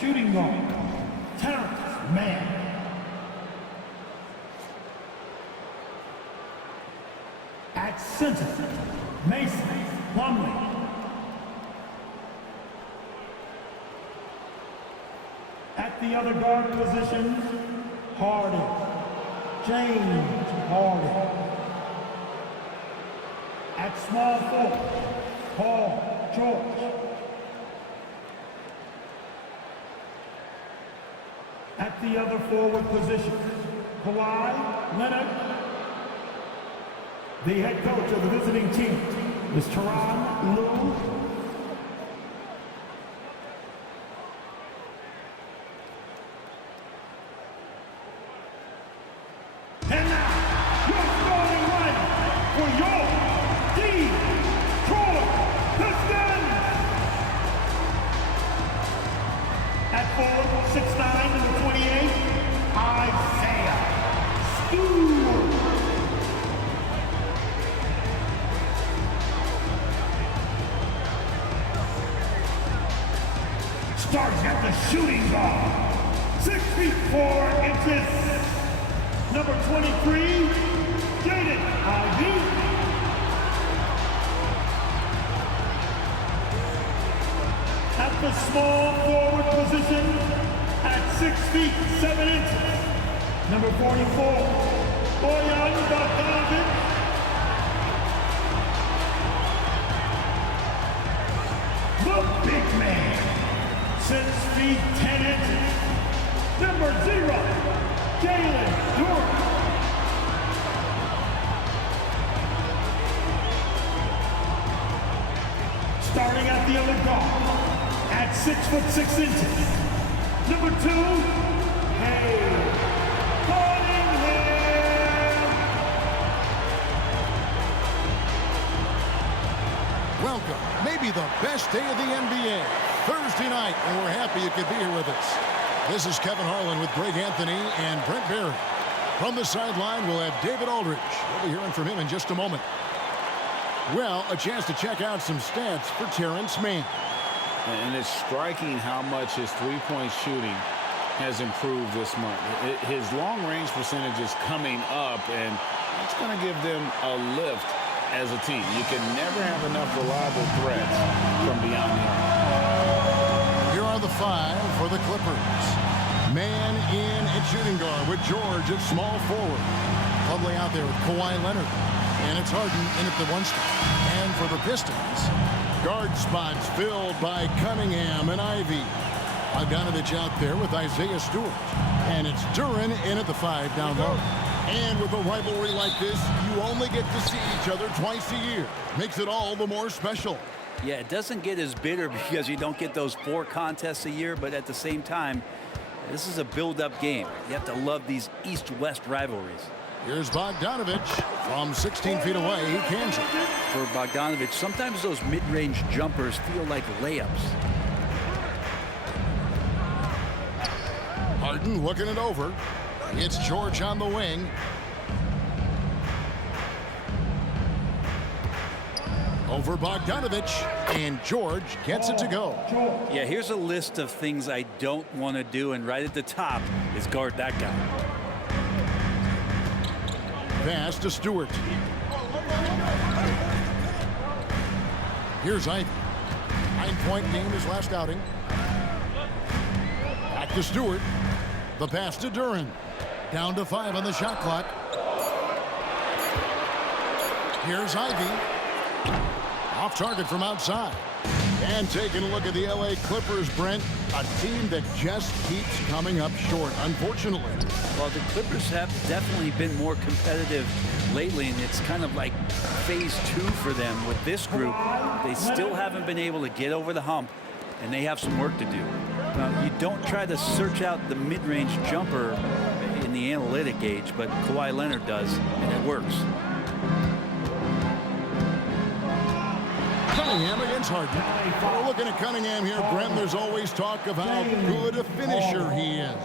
Shooting guard, Terrence Mann. At center, Mason Plumlee. At the other guard position, Harden, James Harden. At small forward, Paul George. At the other forward position, Kawhi Leonard. The head coach of the visiting team is Tyronn Lue. And now, your starting lineup for your Detroit Pistons. At 4, 6'9", number 28, Isaiah Stewart. Starting at the shooting guard, 6 feet 4 inches, number 23, Jaden Ivey. At the small forward position, at 6 feet 7 inches, number 44, Bojan Bogdanovic. The big man. 6 feet 10 inches, number 0, Jalen Duren. Starting at the other guard, at 6 foot 6 inches, number 2, Cunningham. Welcome, maybe the best day of the NBA. Thursday night, and we're happy you could be here with us. This is Kevin Harlan with Greg Anthony and Brent Barry. From the sideline, we'll have David Aldridge. We'll be hearing from him in just a moment. Well, a chance to check out some stats for Terrence Mann. And it's striking how much his three-point shooting has improved this month. His long-range percentage is coming up, and it's going to give them a lift as a team. You can never have enough reliable threats from beyond the arc. Here are the 5 for the Clippers. Mann in at shooting guard with George at small forward. Plumlee out there with Kawhi Leonard. And it's Harden in at the 1 spot. And for the Pistons, guard spots filled by Cunningham and Ivey. Bogdanovic out there with Isaiah Stewart. And it's Duren in at the 5 down low. And with a rivalry like this, you only get to see each other twice a year. Makes it all the more special. Yeah, it doesn't get as bitter because you don't get those 4 contests a year, but at the same time, this is a build-up game. You have to love these East-West rivalries. Here's Bogdanovic from 16 feet away. He cans it. For Bogdanovic, sometimes those mid-range jumpers feel like layups. Harden looking it over. It's George on the wing. Over Bogdanovic, and George gets it to go. Yeah, here's a list of things I don't want to do, and right at the top is guard that guy. Pass to Stewart. Here's Ivey. 9-point game his last outing. Back to Stewart. The pass to Duren. Down to 5 on the shot clock. Here's Ivey. Off target from outside. And taking a look at the LA Clippers, Brent, a team that just keeps coming up short, unfortunately. Well, the Clippers have definitely been more competitive lately, and it's kind of like phase 2 for them with this group. They still haven't been able to get over the hump, and they have some work to do. Now, you don't try to search out the mid-range jumper in the analytic age, but Kawhi Leonard does, and it works. Cunningham against Harden. We're looking at Cunningham here, Brent. There's always talk of how good a finisher he is.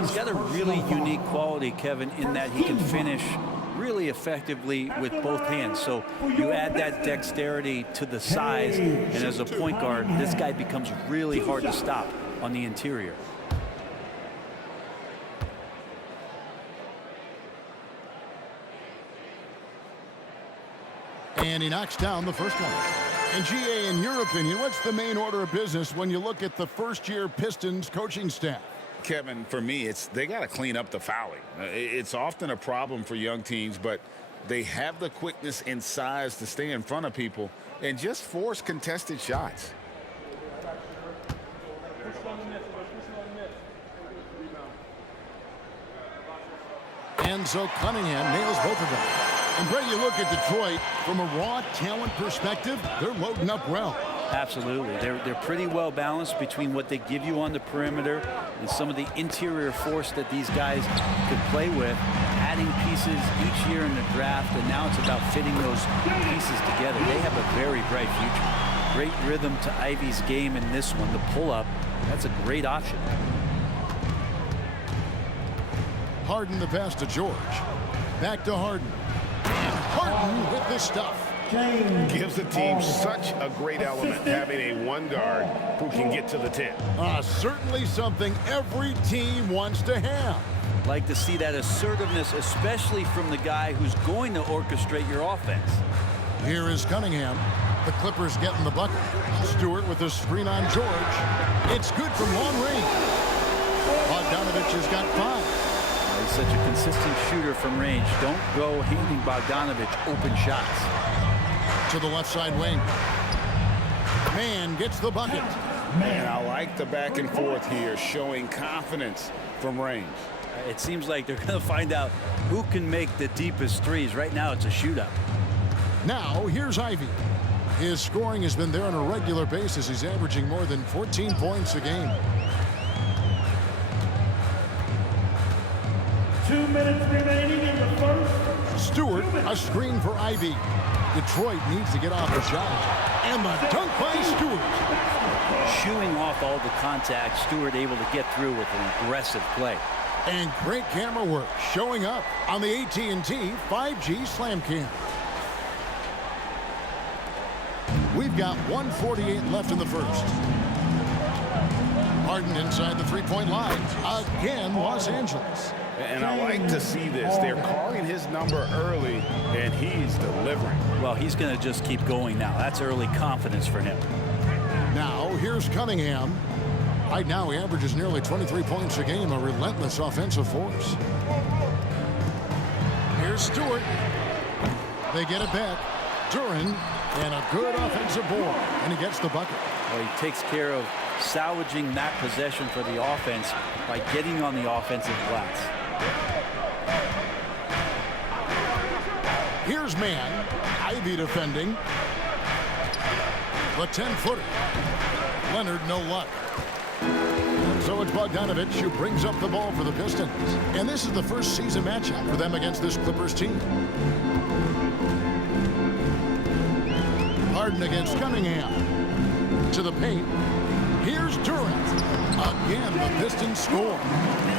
He's got a really unique quality, Kevin, in that he can finish really effectively with both hands. So you add that dexterity to the size, and as a point guard, this guy becomes really hard to stop. on the interior. And he knocks down the first one. And GA, in your opinion, what's the main order of business when you look at the first-year Pistons coaching staff? Kevin, for me, they got to clean up the fouling. It's often a problem for young teams, but they have the quickness and size to stay in front of people and just force contested shots. And so Cunningham nails both of them. And Brady, you look at Detroit from a raw talent perspective, they're loading up well. Absolutely. They're pretty well balanced between what they give you on the perimeter and some of the interior force that these guys could play with, adding pieces each year in the draft, and now it's about fitting those pieces together. They have a very bright future. Great rhythm to Ivy's game in this one. The pull-up, that's a great option. Harden the pass to George. Back to Harden. And Harden with the stuff. Gives the team such a great element having a one guard who can get to the 10. Certainly something every team wants to have. Like to see that assertiveness, especially from the guy who's going to orchestrate your offense. Here is Cunningham. The Clippers getting the bucket. Stewart with the screen on George. It's good from long range. Bogdanovich has got 5. He's such a consistent shooter from range. Don't go handing Bogdanovich open shots. To the left side wing. Man gets the bucket. Man, I like the back and forth here, showing confidence from range. It seems like they're going to find out who can make the deepest threes. Right now, it's a shootout. Now, here's Ivy. His scoring has been there on a regular basis. He's averaging more than 14 points a game. 2 minutes remaining in the first. Stewart, a screen for Ivy. Detroit needs to get off the shot. And the dunk by Stewart. Shooing off all the contact, Stewart able to get through with an aggressive play. And great camera work showing up on the AT&T 5G Slam Cam. We've got 1:48 left in the first. Harden inside the three-point line. Again, Los Angeles. And I like to see this. They're calling his number early, and he's delivering. Well, he's going to just keep going now. That's early confidence for him. Now, here's Cunningham. Right now, he averages nearly 23 points a game, a relentless offensive force. Here's Stewart. They get it back. Duran, and a good offensive board, and he gets the bucket. Well, he takes care of salvaging that possession for the offense by getting on the offensive glass. Here's man. Ivy defending. The 10-footer. Leonard, no luck. So it's Bogdanovich who brings up the ball for the Pistons. And this is the first season matchup for them against this Clippers team. Harden against Cunningham. To the paint. Here's Durant. Again, the Pistons score.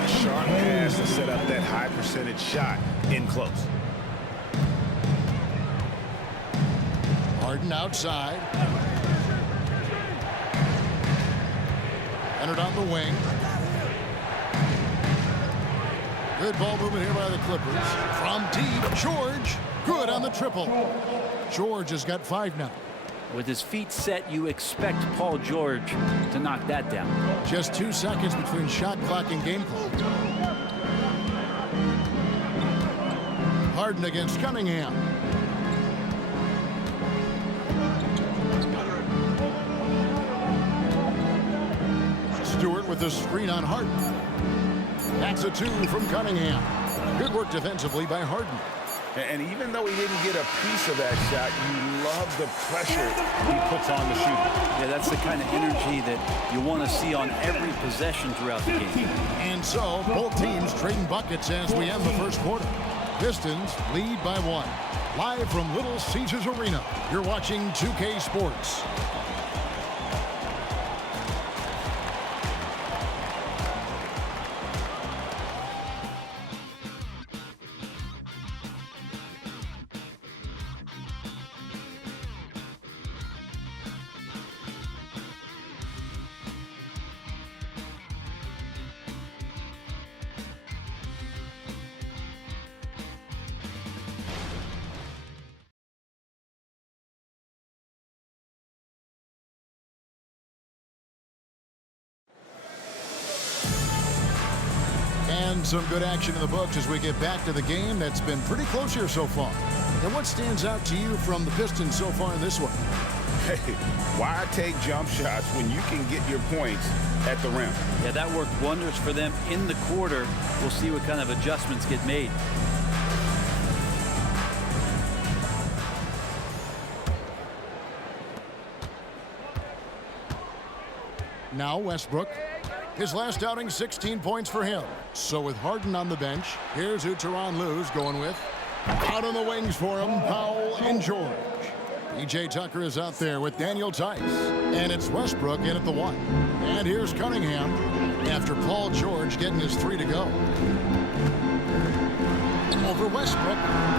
Sharp pass to set up that high percentage shot in close. Harden outside. Leonard on the wing. Good ball movement here by the Clippers. From deep, George. Good on the triple. George has got 5 now. With his feet set, you expect Paul George to knock that down. Just 2 seconds between shot clock and game clock. Harden against Cunningham. Stewart with the screen on Harden. That's a 2 from Cunningham. Good work defensively by Harden. And even though he didn't get a piece of that shot, you love the pressure he puts on the shooter. Yeah, that's the kind of energy that you want to see on every possession throughout the game. And so, both teams trading buckets as we end the first quarter. Pistons lead by 1. Live from Little Caesars Arena, you're watching 2K Sports. Some good action in the books as we get back to the game that's been pretty close here so far. And what stands out to you from the Pistons so far in this one? Hey, why take jump shots when you can get your points at the rim? Yeah, that worked wonders for them in the quarter. We'll see what kind of adjustments get made. Now Westbrook. His last outing, 16 points for him. So with Harden on the bench, here's who Tyronn Lue's going with. Out on the wings for him, Powell and George. P.J. Tucker is out there with Daniel Tice. And it's Westbrook in at the 1. And here's Cunningham after Paul George getting his 3 to go. Over Westbrook.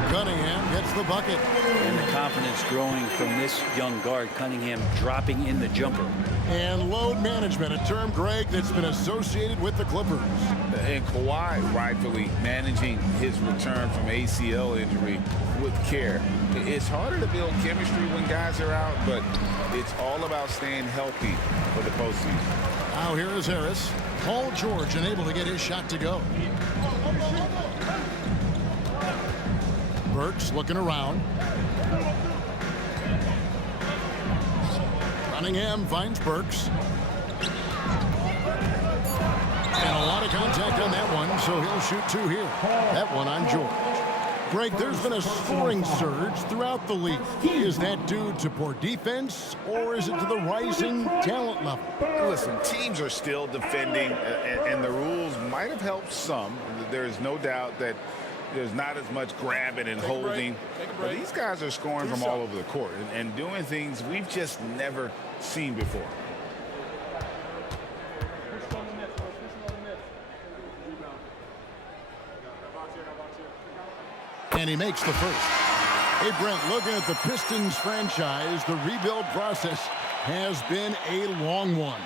Cunningham gets the bucket. And the confidence growing from this young guard, Cunningham, dropping in the jumper. And load management, a term, Greg, that's been associated with the Clippers. And Kawhi rightfully managing his return from ACL injury with care. It's harder to build chemistry when guys are out, but it's all about staying healthy for the postseason. Now here is Harris. Paul George unable to get his shot to go. Burks looking around. Cunningham finds Burks. And a lot of contact on that one, so he'll shoot 2 here. That one on George. Greg, there's been a scoring surge throughout the league. Is that due to poor defense, or is it to the rising talent level? Listen, teams are still defending, and the rules might have helped some. There's no doubt that there's not as much grabbing and holding. But these guys are scoring from all over the court and doing things we've just never seen before. And he makes the first. Hey, Brent, looking at the Pistons franchise, the rebuild process has been a long one.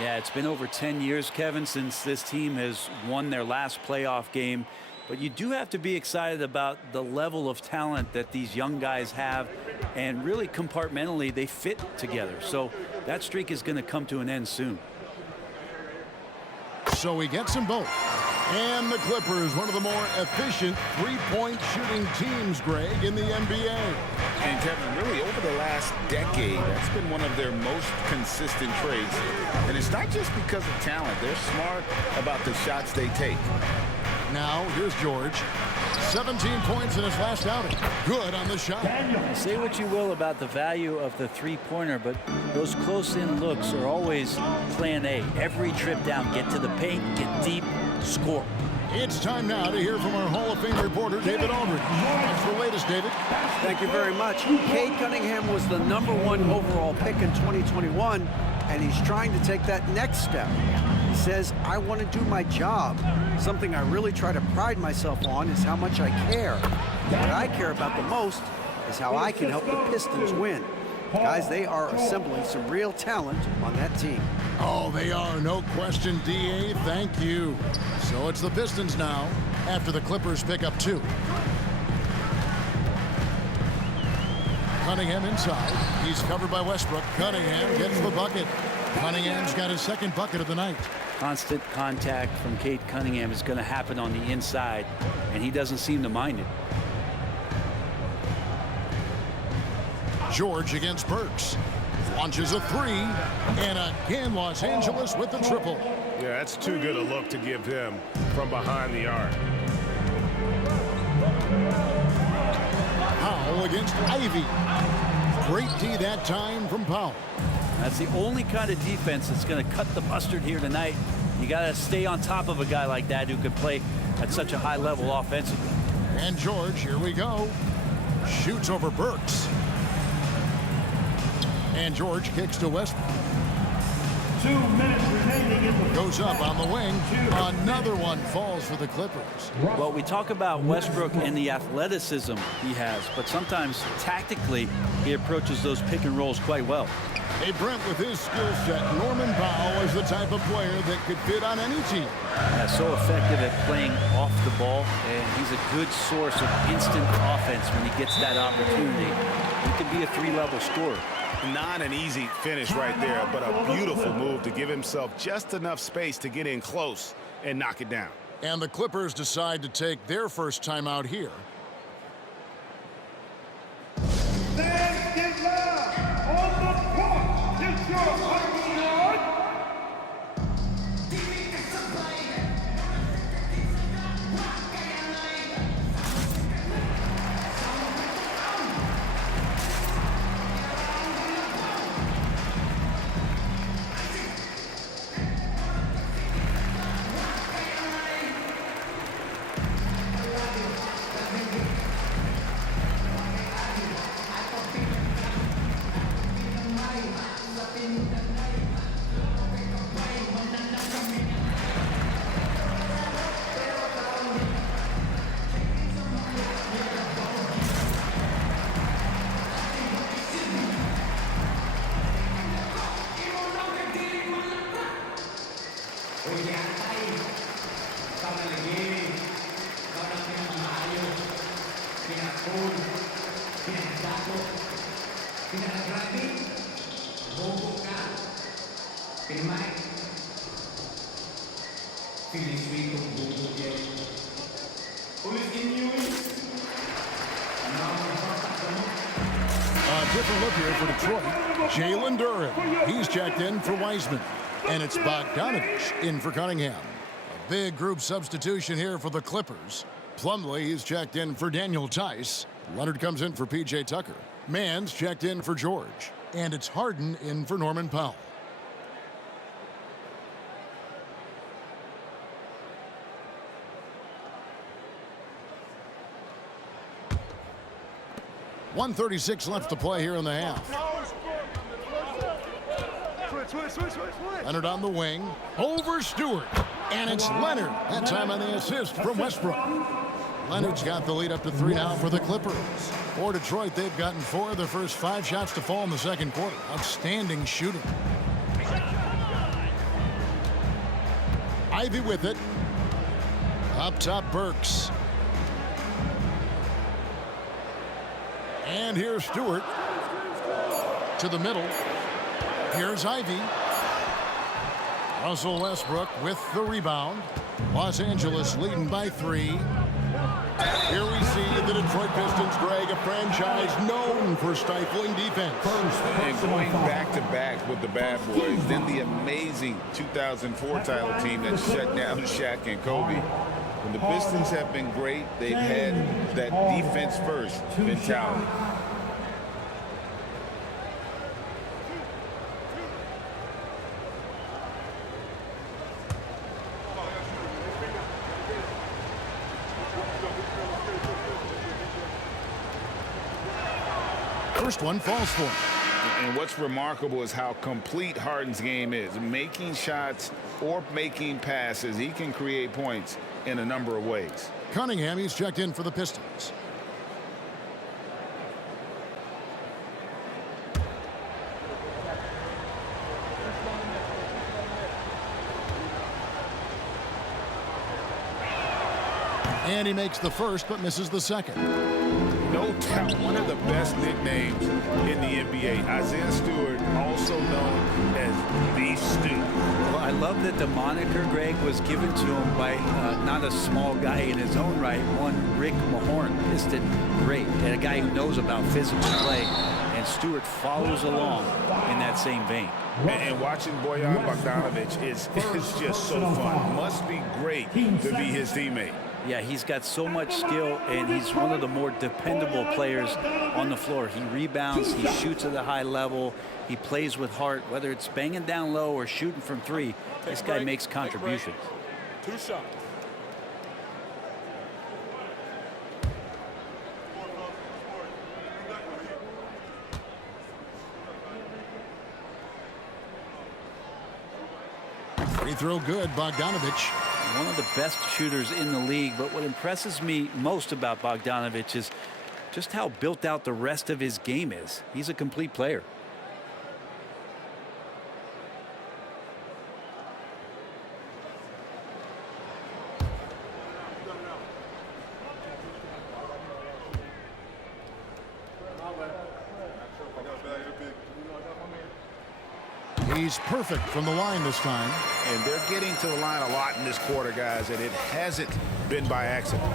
Yeah, it's been over 10 years, Kevin, since this team has won their last playoff game. But you do have to be excited about the level of talent that these young guys have, and really compartmentally they fit together. So that streak is going to come to an end soon. So he gets them both. And the Clippers, one of the more efficient three-point shooting teams, Greg, in the NBA. And Kevin, really over the last decade, that's been one of their most consistent traits. And it's not just because of talent. They're smart about the shots they take. Now, here's George. 17 points in his last outing. Good on the shot. Say what you will about the value of the three-pointer, but those close-in looks are always plan A. Every trip down, get to the paint, get deep, score. It's time now to hear from our Hall of Fame reporter, David Aldridge. What's the latest, David? Thank you very much. Cade Cunningham was the #1 overall pick in 2021, and he's trying to take that next step. He says, I want to do my job. Something I really try to pride myself on is how much I care. What I care about the most is how I can help the Pistons win. Guys, they are assembling some real talent on that team. Oh, they are, no question, D.A. Thank you. So it's the Pistons now after the Clippers pick up 2. Cunningham inside. He's covered by Westbrook. Cunningham gets the bucket. Cunningham's got his second bucket of the night. Constant contact from Cade Cunningham is going to happen on the inside, and he doesn't seem to mind it. George against Burks. Launches a 3, and again Los Angeles with the triple. Yeah, that's too good a look to give him from behind the arc. Powell against Ivy. Great D that time from Powell. That's the only kind of defense that's going to cut the mustard here tonight. You got to stay on top of a guy like that who can play at such a high level offensively. And George, here we go. Shoots over Burks. And George kicks to Westbrook. 2 minutes remaining in the Goes up on the wing. Another one falls for the Clippers. Well, we talk about Westbrook and the athleticism he has, but sometimes tactically he approaches those pick and rolls quite well. Hey, Brent, with his skill set, Norman Powell is the type of player that could fit on any team. So effective at playing off the ball, and he's a good source of instant offense when he gets that opportunity. He could be a 3-level scorer. Not an easy finish right there, but a beautiful move to give himself just enough space to get in close and knock it down. And the Clippers decide to take their first time out here. Then give love on the court. It's your fighting yard. A different look here for Detroit. Jalen Duren. He's checked in for Wiseman. And it's Bogdanovich in for Cunningham. A big group substitution here for the Clippers. Plumlee is checked in for Daniel Tice. Leonard comes in for P.J. Tucker. Mann's checked in for George. And it's Harden in for Norman Powell. .136 left to play here in the half. Leonard on the wing. Over Stewart. And it's Leonard. That time on the assist from Westbrook. Leonard's got the lead up to 3 now for the Clippers. For Detroit, they've gotten 4 of their first 5 shots to fall in the second quarter. Outstanding shooting. Ivy with it. Up top, Burks. And here's Stewart. To the middle. Here's Ivy. Russell Westbrook with the rebound. Los Angeles leading by 3. Here we see the Detroit Pistons, Greg, a franchise known for stifling defense. And going back-to-back with the bad boys, then the amazing 2004 title team that shut down Shaq and Kobe. When the Pistons have been great, they've had that defense-first mentality. First one falls for him. And what's remarkable is how complete Harden's game is. Making shots or making passes, he can create points in a number of ways. Cunningham, he's checked in for the Pistons. And he makes the first but misses the second. No doubt one of the best nicknames in the NBA. Isaiah Stewart, also known as the Stu. Well, I love that the moniker, Greg, was given to him by not a small guy in his own right, one Rick Mahorn. Piston, great, and a guy who knows about physical play. And Stewart follows along in that same vein. And watching Bojan Bogdanovich is just so fun. Must be great to be his teammate. Yeah, he's got so much skill, and he's one of the more dependable players on the floor. He rebounds, he shoots at a high level, he plays with heart, whether it's banging down low or shooting from 3. This guy makes contributions. 2 shots. Free throw good, Bogdanovich. One of the best shooters in the league, but what impresses me most about Bogdanovich is just how built out the rest of his game is. He's a complete player. He's perfect from the line this time. And they're getting to the line a lot in this quarter, guys, and it hasn't been by accident.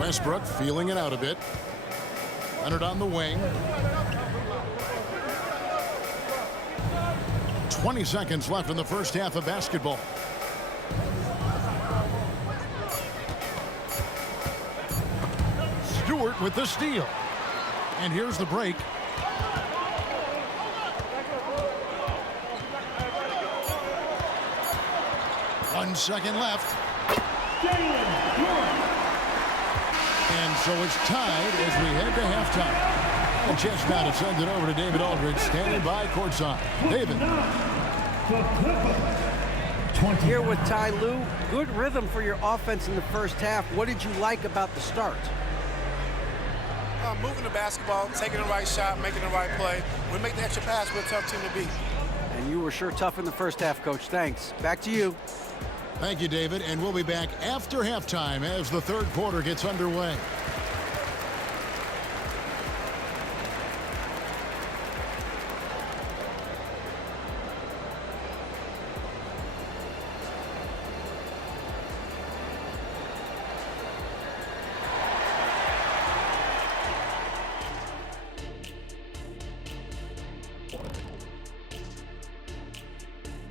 Westbrook feeling it out a bit. Leonard on the wing. 20 seconds left in the first half of basketball. Stewart with the steal. And here's the break. One second left. And so it's tied as we head to halftime. A chance now to send it over to David Aldridge, standing by courtside. David. Here with Ty Lue. Good rhythm for your offense in the first half. What did you like about the start? Moving the basketball, taking the right shot, making the right play. When we make the extra pass, we're a tough team to beat. And you were sure tough in the first half, Coach. Thanks. Back to you. Thank you, David. And we'll be back after halftime as the third quarter gets underway.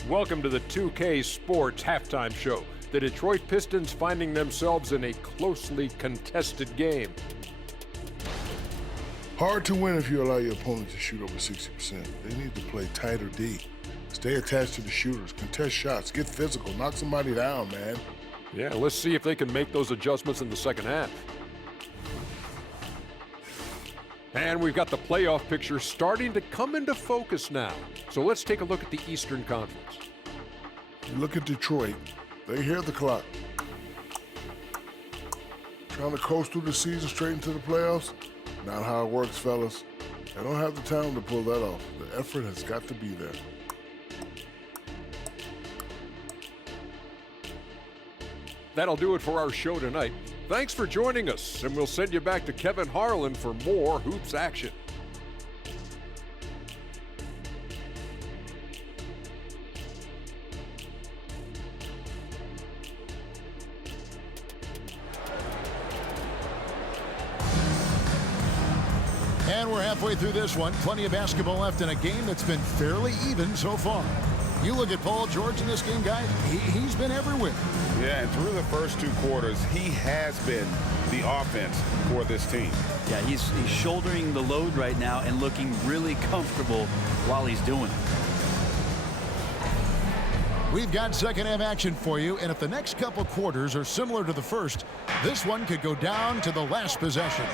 Welcome to the 2K Sports Halftime Show. The Detroit Pistons finding themselves in a closely contested game. Hard to win if you allow your opponent to shoot over 60%. They need to play tighter D. Stay attached to the shooters, contest shots, get physical, knock somebody down, man. Yeah, let's see if they can make those adjustments in the second half. And we've got the playoff picture starting to come into focus now. So let's take a look at the Eastern Conference. You look at Detroit, they hear the clock. Trying to coast through the season straight into the playoffs? Not how it works, fellas. They don't have the talent to pull that off. The effort has got to be there. That'll do it for our show tonight. Thanks for joining us, and we'll send you back to Kevin Harlan for more hoops action. And we're halfway through this one. Plenty of basketball left in a game that's been fairly even so far. You look at Paul George in this game, guys, he's been everywhere. Yeah, and through the first two quarters, he has been the offense for this team. Yeah, he's shouldering the load right now and looking really comfortable while he's doing it. We've got second half action for you, and if the next couple quarters are similar to the first, this one could go down to the last possession.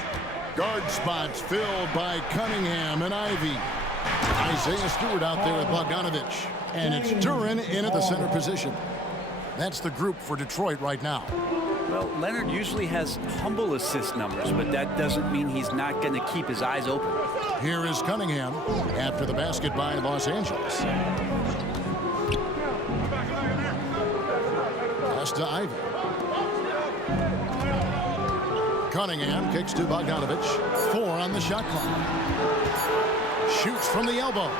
Guard spots filled by Cunningham and Ivy. Isaiah Stewart out there with Bogdanovich. And it's Duran in at the center position. That's the group for Detroit right now. Well, Leonard usually has humble assist numbers, but that doesn't mean he's not going to keep his eyes open. Here is Cunningham after the basket by Los Angeles. Pass to Ivy. Cunningham kicks to Bogdanovich. 4 on the shot clock. Shoots from the elbow.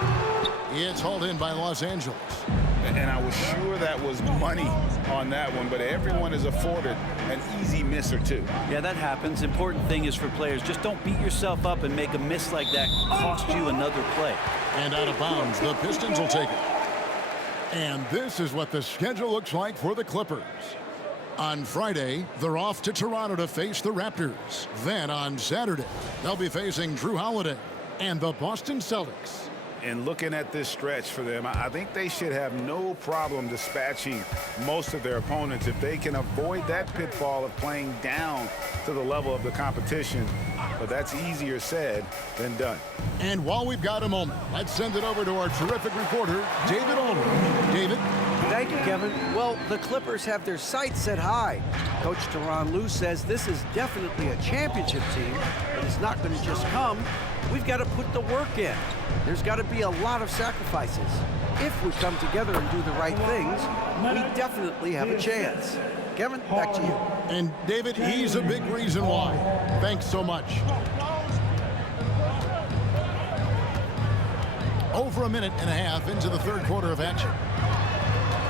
It's hauled in by Los Angeles. And I was sure that was money on that one, but everyone is afforded an easy miss or two. Yeah, that happens. Important thing is for players, just don't beat yourself up and make a miss like that cost you another play. And out of bounds, the Pistons will take it. And this is what the schedule looks like for the Clippers. On Friday, they're off to Toronto to face the Raptors. Then on Saturday, they'll be facing Drew Holiday and the Boston Celtics. And looking at this stretch for them, I think they should have no problem dispatching most of their opponents if they can avoid that pitfall of playing down to the level of the competition. But that's easier said than done. And while we've got a moment, let's send it over to our terrific reporter, David Aldridge. David? Thank you, Kevin. Well, the Clippers have their sights set high. Coach Tyronn Lue says this is definitely a championship team, but it's not going to just come. We've got to put the work in. There's got to be a lot of sacrifices. If we come together and do the right things, we definitely have a chance. Kevin, back to you. And David, he's a big reason why. Thanks so much. Over a minute and a half into the third quarter of action.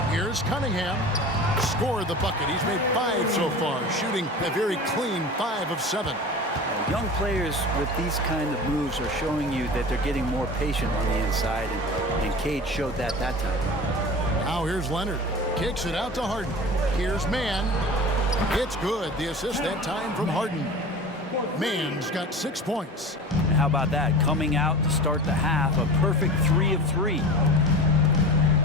Here's Cunningham. Scored the bucket. He's made 5 so far, shooting a very clean 5 of 7. Young players with these kind of moves are showing you that they're getting more patient on the inside, and Cade showed that time. Now here's Leonard. Kicks it out to Harden. Here's Mann. It's good. The assist that time from Harden. Mann's got 6 points. And how about that? Coming out to start the half, a perfect 3 of 3.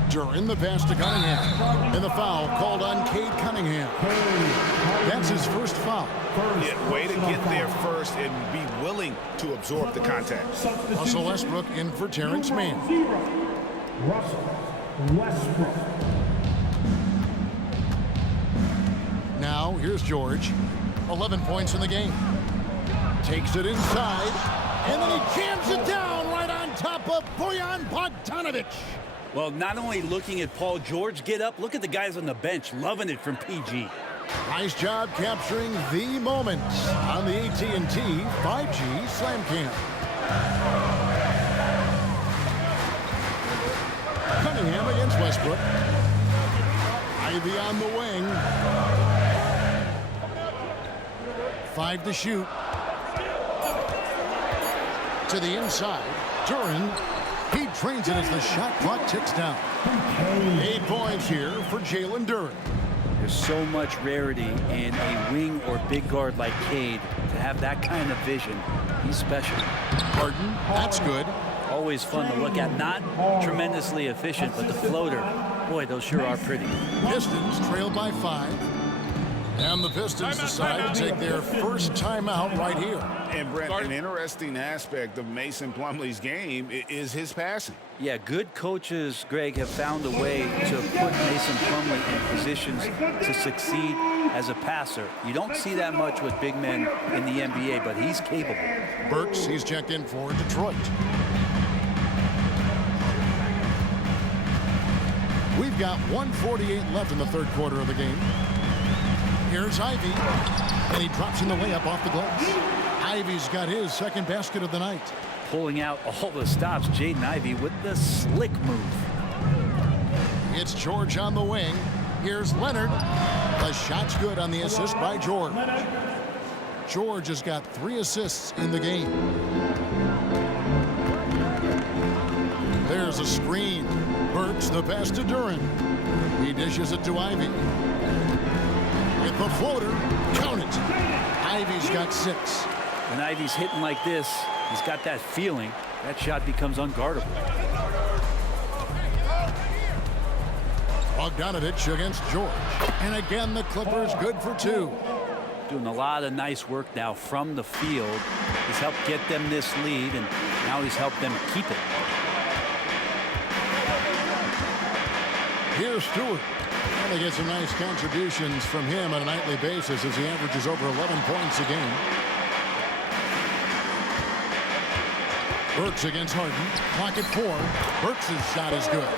During the pass to Cunningham. And the foul called on Cade Cunningham. That's his first foul. Yeah, way to get there first and be willing to absorb the contact. Russell Westbrook in for Terrence Mann. Russell Westbrook. Now here's George. 11 points in the game. Takes it inside. And then he jams it down right on top of Bojan Bogdanovic. Well, not only looking at Paul George get up, look at the guys on the bench loving it from PG. Nice job capturing the moment on the AT&T 5G Slam Cam. Cunningham against Westbrook. Ivy on the wing. 5 to shoot. To the inside. Duran. He trains it as the shot clock ticks down. 8 points here for Jalen Duran. There's so much rarity in a wing or big guard like Cade to have that kind of vision. He's special. Harden, that's good. Always fun to look at. Not tremendously efficient, but the floater, boy, those sure are pretty. Pistons trail by 5. And the Pistons decide to take their first timeout right here. And Brent, an interesting aspect of Mason Plumlee's game is his passing. Yeah, good coaches, Greg, have found a way to put Mason Plumlee in positions to succeed as a passer. You don't see that much with big men in the NBA, but he's capable. Burks, he's checked in for Detroit. We've got 1:48 left in the third quarter of the game. Here's Ivy, and he drops in the layup off the glass. Ivy's got his second basket of the night. Pulling out all the stops, Jaden Ivey with the slick move. It's George on the wing. Here's Leonard. The shot's good on the assist by George. George has got 3 assists in the game. There's a screen. Burks the pass to Duran. He dishes it to Ivy. With the floater, count it. Ivy's got 6. When Ivy's hitting like this, he's got that feeling. That shot becomes unguardable. Bogdanovic against George. And again, the Clippers good for 2. Doing a lot of nice work now from the field. He's helped get them this lead, and now he's helped them keep it. Here's Stewart. And they get some nice contributions from him on a nightly basis as he averages over 11 points a game. Burks against Harden. Clock at 4. Burks' shot is good.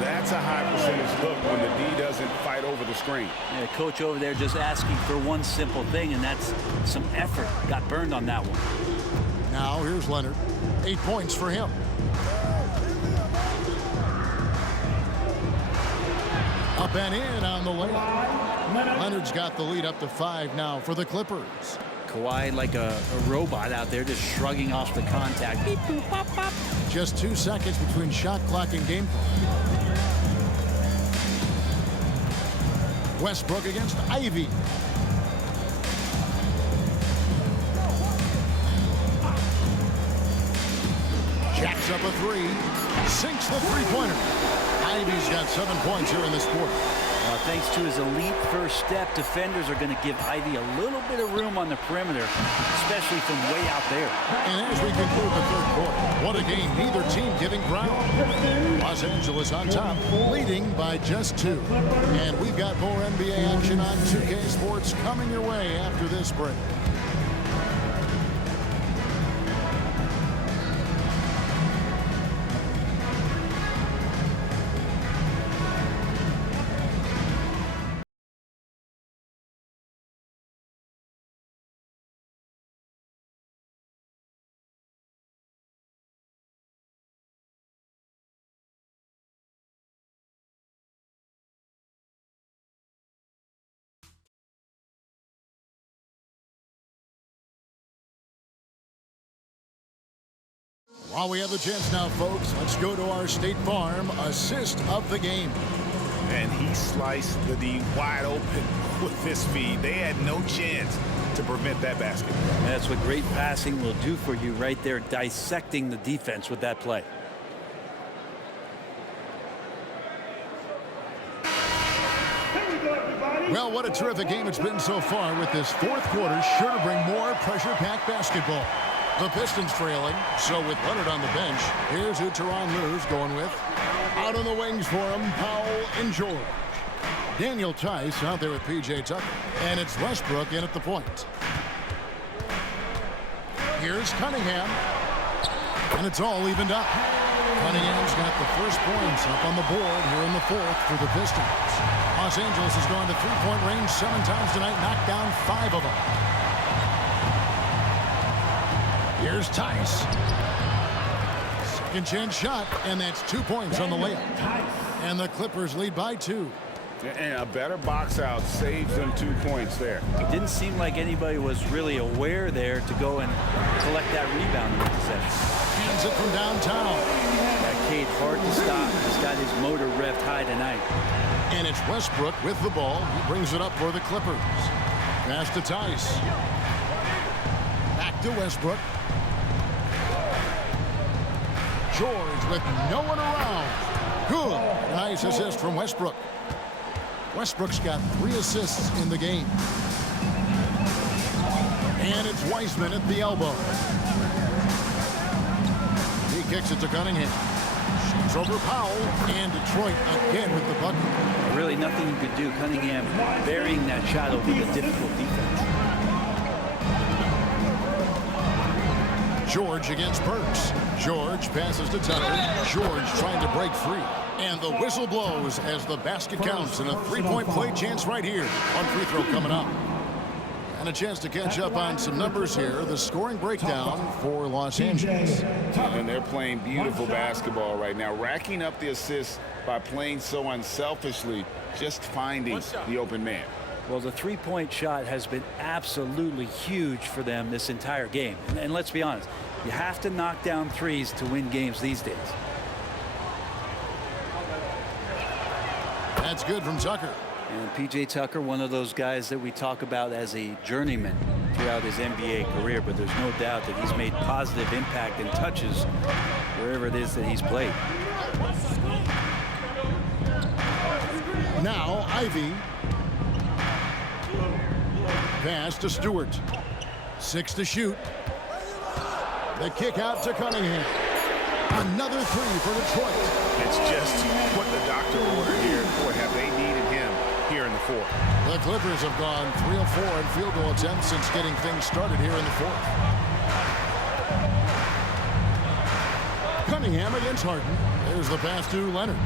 That's a high percentage look when the D doesn't fight over the screen. Yeah, coach over there just asking for one simple thing, and that's some effort. Got burned on that one. Now here's Leonard. 8 points for him. Up and in on the layup. Leonard's got the lead up to 5 now for the Clippers. Kawhi like a robot out there just shrugging off the contact. Beep, boop, pop, pop. Just 2 seconds between shot clock and game clock. Westbrook against Ivy. Jacks up a 3. Sinks the three-pointer. Ivy's got 7 points here in this quarter. Thanks to his elite first step, defenders are going to give Ivy a little bit of room on the perimeter, especially from way out there. And as we conclude the third quarter, what a game, neither team giving ground. Los Angeles on top, leading by just 2. And we've got more NBA action on 2K Sports coming your way after this break. While we have the chance now, folks, let's go to our State Farm assist of the game. And he sliced the D wide open with this feed. They had no chance to prevent that basket. That's what great passing will do for you right there, dissecting the defense with that play. Well, what a terrific game it's been so far, with this fourth quarter sure to bring more pressure-packed basketball. The Pistons trailing, so with Leonard on the bench, here's who Tyronn Lue's going with. Out on the wings for him, Powell and George. Daniel Tice out there with P.J. Tucker, and it's Westbrook in at the point. Here's Cunningham, and it's all evened up. Cunningham's got the first points up on the board here in the fourth for the Pistons. Los Angeles has gone to three-point range 7 times tonight, knocked down 5 of them. Here's Tice. Second chance shot, and that's 2 points on the layup. And the Clippers lead by 2. And a better box out saves them 2 points there. It didn't seem like anybody was really aware there to go and collect that rebound in the possession. Hands it from downtown. That Cade hard to stop. He's got his motor revved high tonight. And it's Westbrook with the ball. He brings it up for the Clippers. Pass to Tice. Back to Westbrook. George with no one around. Good. Nice assist from Westbrook. Westbrook's got 3 assists in the game. And it's Wiseman at the elbow. He kicks it to Cunningham. Shoots over Powell. And Detroit again with the bucket. Really nothing you could do. Cunningham burying that shot over the difficult defense. George against Burks. George passes to Tucker. George trying to break free. And the whistle blows as the basket counts, and a 3-point play chance right here on free throw coming up. And a chance to catch up on some numbers here. The scoring breakdown for Los Angeles. And they're playing beautiful basketball right now, racking up the assists by playing so unselfishly, just finding the open man. Well, the three-point shot has been absolutely huge for them this entire game. And let's be honest, you have to knock down threes to win games these days. That's good from Tucker. And P.J. Tucker, one of those guys that we talk about as a journeyman throughout his NBA career, but there's no doubt that he's made positive impact and touches wherever it is that he's played. Now Ivy. Pass to Stewart. 6 to shoot. The kick out to Cunningham. Another 3 for Detroit. It's just what the doctor ordered here. Boy, have they needed him here in the fourth. The Clippers have gone 3 of 4 in field goal attempts since getting things started here in the fourth. Cunningham against Harden. There's the pass to Leonard.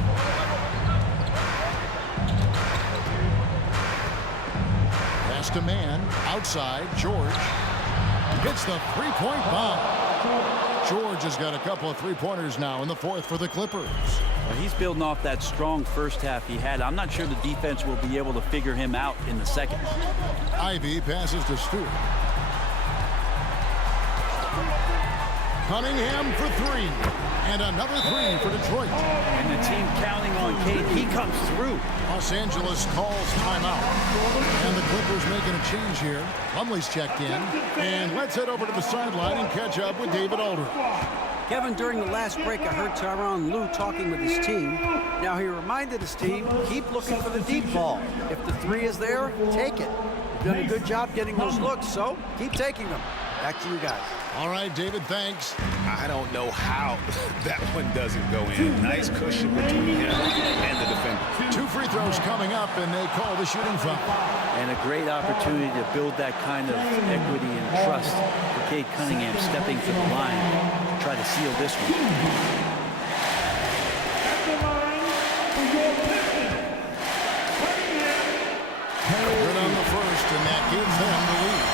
Pass to Man. Outside. George hits the 3-point bomb. George has got a couple of 3-pointers now in the fourth for the Clippers. Well, he's building off that strong first half he had. I'm not sure the defense will be able to figure him out in the second. Ivy passes to Stewart. Cunningham for 3. And another 3 for Detroit. And the team counting on Cade. He comes through. Los Angeles calls timeout. And the Clippers making a change here. Lumley's checked in. And let's head over to the sideline and catch up with David Aldridge. Kevin, during the last break, I heard Tyronn Lue talking with his team. Now, he reminded his team, keep looking for the deep ball. If the 3 is there, take it. You've done a good job getting those looks, so keep taking them. Back to you guys. All right, David, thanks. I don't know how that one doesn't go in. Nice cushion between him and the defender. 2 free throws coming up, and they call the shooting foul. And a great opportunity to build that kind of equity and trust for Cade Cunningham stepping to the line to try to seal this one. Good on the first, and that gives them the lead.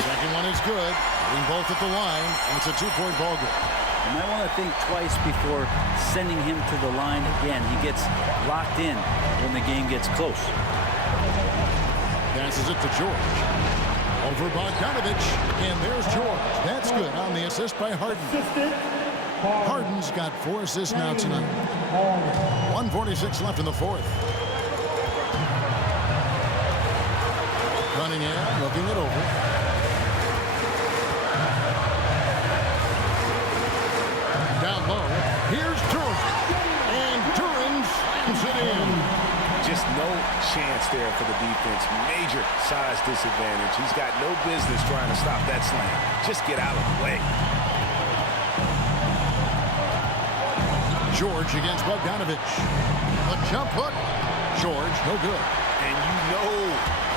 Second one is good. Hitting both at the line, and it's a 2-point ball game. You might want to think twice before sending him to the line again. He gets locked in when the game gets close. Passes it to George. Over Bogdanovich, and there's George. That's good on the assist by Harden. Harden's got 4 assists now tonight. 1:46 left in the fourth. Cunningham looking it over. Down low, here's Duran. And Duran slams it in. Just no chance there for the defense. Major size disadvantage. He's got no business trying to stop that slam. Just get out of the way. George against Bogdanovich. A jump hook. George, no good. And you know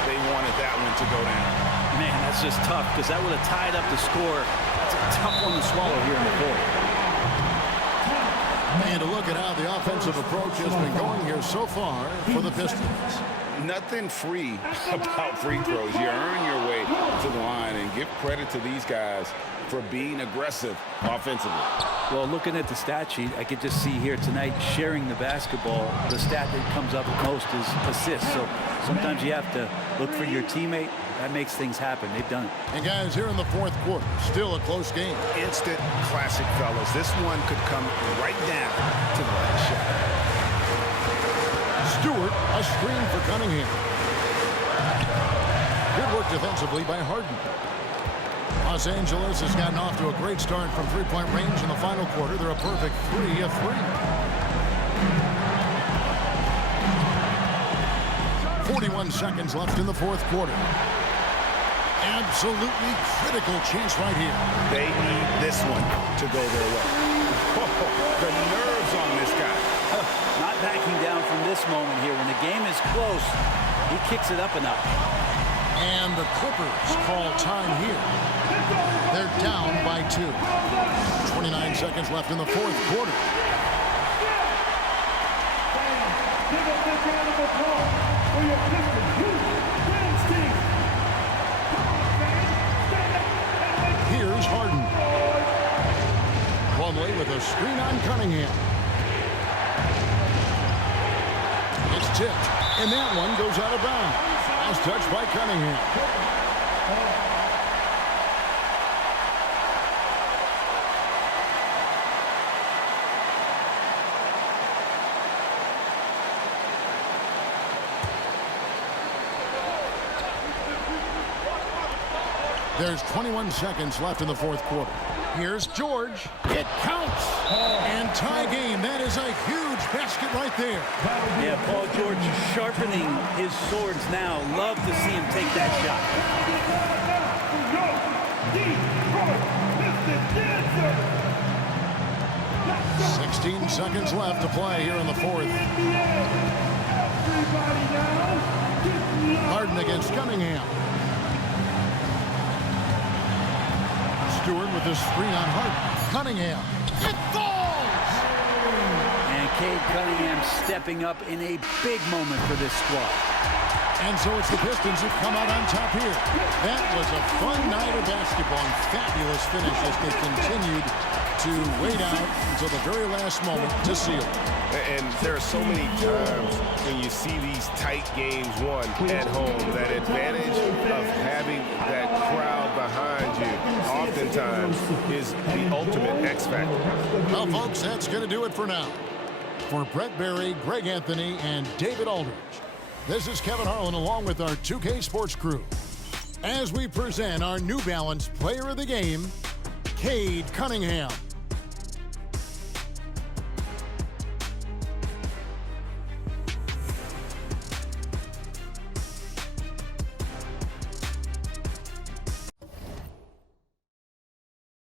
they wanted that one to go down. Man, that's just tough because that would have tied up the score. That's a tough one to swallow here in the fourth. And to look at how the offensive approach has been going here so far for the Pistons. Nothing free about free throws. You earn your way to the line, and give credit to these guys for being aggressive offensively. Well, looking at the stat sheet, I could just see here tonight sharing the basketball. The stat that comes up most is assists. So sometimes you have to look for your teammate. That makes things happen. They've done it. And guys, here in the fourth quarter, still a close game. Instant classic, fellas. This one could come right down to the last shot. Stewart, a screen for Cunningham. Good work defensively by Harden. Los Angeles has gotten off to a great start from three-point range in the final quarter. They're a perfect 3 of 3. 41 seconds left in the fourth quarter. Absolutely critical chance right here. They need this one to go their way. The nerves on this guy. Not backing down from this moment here. When the game is close, he kicks it up a notch. And the Clippers call time here. They're down by 2. 29 seconds left in the fourth quarter. Give a big round of applause for your Pistons team. Here's Harden. Plumlee with a screen on Cunningham. It's tipped, and that one goes out of bounds. Last touch by Cunningham. There's 21 seconds left in the fourth quarter. Here's George. It counts. And tie game. That is a huge basket right there. Yeah, Paul George sharpening his swords now. Love to see him take that shot. 16 seconds left to play here in the fourth. Harden against Cunningham. Stewart with the screen on Harden. Cunningham. It falls! And Cade Cunningham stepping up in a big moment for this squad. And so it's the Pistons who come out on top here. That was a fun night of basketball and fabulous finish as they continued to wait out until the very last moment to seal. And there are so many times when you see these tight games won at home, that advantage of having that crowd behind you oftentimes is the ultimate X factor. Well, folks, that's going to do it for now. For Brett Berry, Greg Anthony, and David Aldridge, this is Kevin Harlan along with our 2K Sports crew as we present our New Balance Player of the Game, Cade Cunningham.